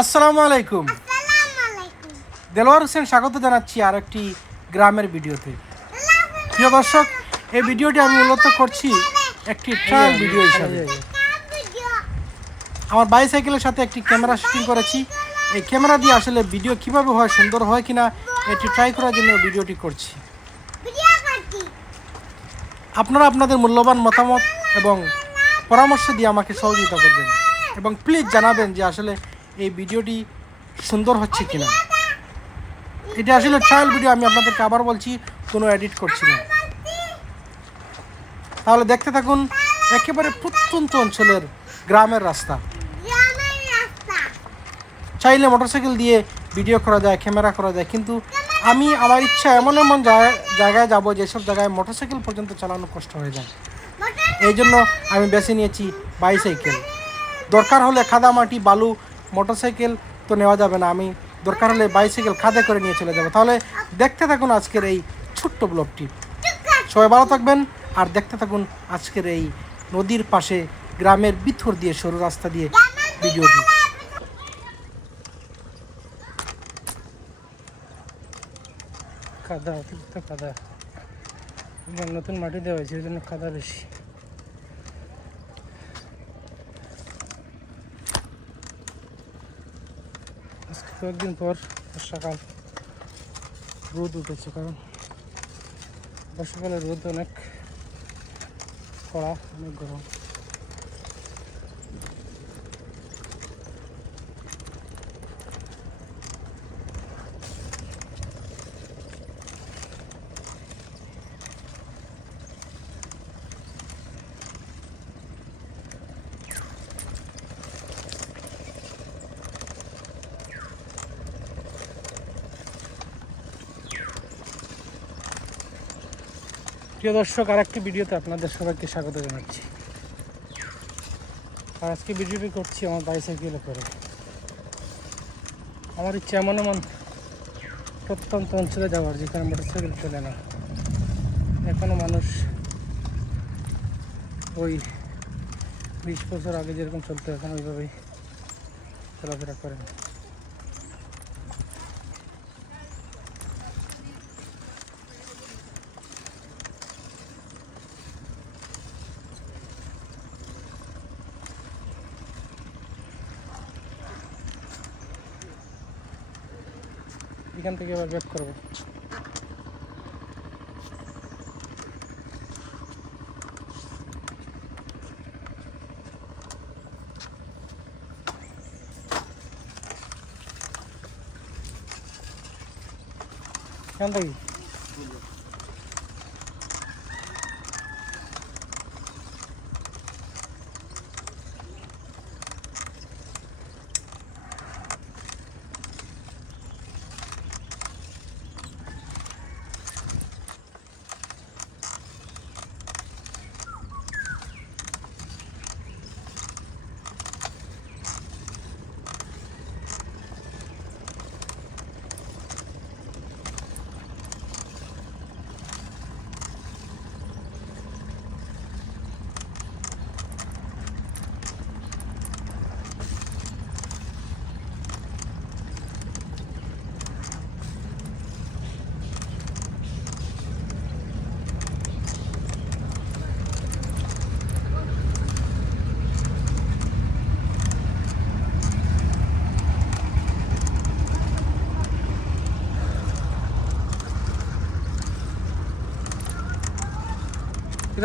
আসসালামু আলাইকুম। দেলোয়ার হোসেন স্বাগত জানাচ্ছি আর একটি গ্রামের ভিডিওতে। প্রিয় দর্শক এই ভিডিওটি আমি মূলত করছি একটি ট্রায়াল ভিডিও হিসাবে। আমার বাইসাইকেলের সাথে একটি ক্যামেরা শুটিং করেছি। এই ক্যামেরা দিয়ে আসলে ভিডিও কীভাবে হয় সুন্দর হয় কিনা এটি ট্রাই করার জন্য ভিডিওটি করছি। আপনারা আপনাদের মূল্যবান মতামত এবং পরামর্শ দিয়ে আমাকে সহযোগিতা করবেন। এবং প্লিজ জানাবেন যে আসলে এই ভিডিওটি সুন্দর হচ্ছে কিনা। এটা আসলে ট্রায়াল ভিডিও আমি আপনাদেরকে আবার বলছি, কোনো এডিট করছি না। তাহলে দেখতে থাকুন, একেবারে প্রত্যন্ত অঞ্চলের গ্রামের রাস্তা। চাইলে মোটরসাইকেল দিয়ে ভিডিও করা যায়, ক্যামেরা করা যায়, কিন্তু আমি আমার ইচ্ছা এমন এমন জায়গায়- যাব, যেসব জায়গায় মোটরসাইকেল পর্যন্ত চালানো কষ্ট হয়ে যায়। এই জন্য আমি বেছে নিয়েছি বাইসাইকেল দরকার হলে খাদা মাটি বালু মোটরসাইকেল তো নেওয়া যাবে না। আমি দরকার হলে বাইসাইকেল খাদে করে নিয়ে চলে যাব। তাহলে দেখতে থাকুন আজকের এই ছোট্ট ব্লগটি সবাই ভালো থাকবেন আর দেখতে থাকুন আজকের এই নদীর পাশে গ্রামের ভিতর দিয়ে, সরু রাস্তা দিয়ে ভিডিওটি কাদা অতিরিক্ত এবার নতুন মাটি দেওয়া হয়েছে ওই জন্য কাদা বেশি। আজকে কয়েকদিন পর বর্ষাকাল রোদ উঠেছে কারণ বর্ষাকালে রোদ অনেক কড়া অনেক গরম। প্রিয় দর্শক আর একটি ভিডিওতে আপনাদের সবাইকে স্বাগত জানাচ্ছি। আর আজকে ভিডিওটি করছি আমার বাইসাইকেলে করে। আমার ইচ্ছে এমন এমন প্রত্যন্ত অঞ্চলে যাওয়ার, যেখানে মোটরসাইকেল চলে না। এখনও মানুষ ওই বিশ বছর আগে যেরকম চলতো, এখন ওইভাবেই চলাফেরা করে এখান থেকে আবার ব্যাক করব। এখান থেকে?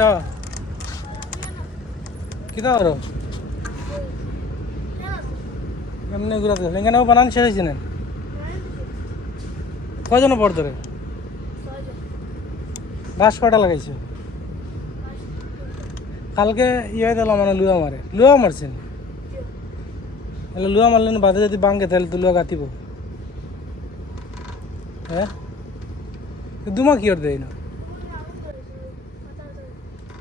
কিদা কিদা আরও? এমনি ঘুরাতে লেঙ্গানাও বানান শেষ হয়েছে না? কয়জন পড় ধরে? বাস কটা লাগাইছে? কালকে ইয়ে দিলাম মানে লুয়া মারে। লুয়া মারছেন তাহলে লুয়া মারলেন বাদে যদি বাঙ্গে, তাহলে তো লুয়া গাতিব হ্যাঁ? দুমা কি ওর দেয় না?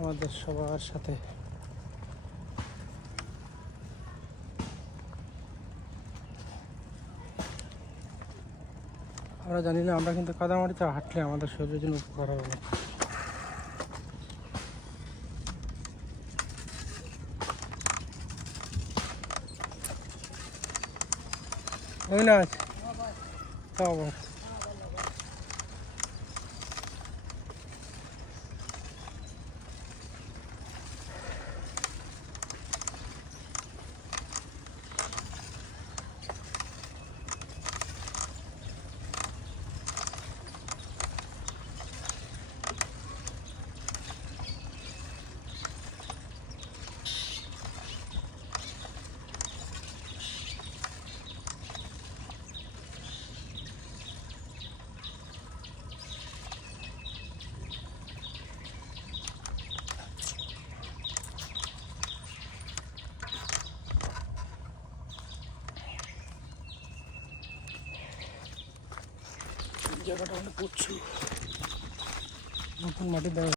আমাদের সবার সাথে। আমরা জানি না, আমরা কিন্তু কাদামাটিতে হাঁটলে আমাদের শরীরের জন্য উপকার হবে না। তাও জায়গাটা অনেক উঁচু। নতুন মাটি দেওয়া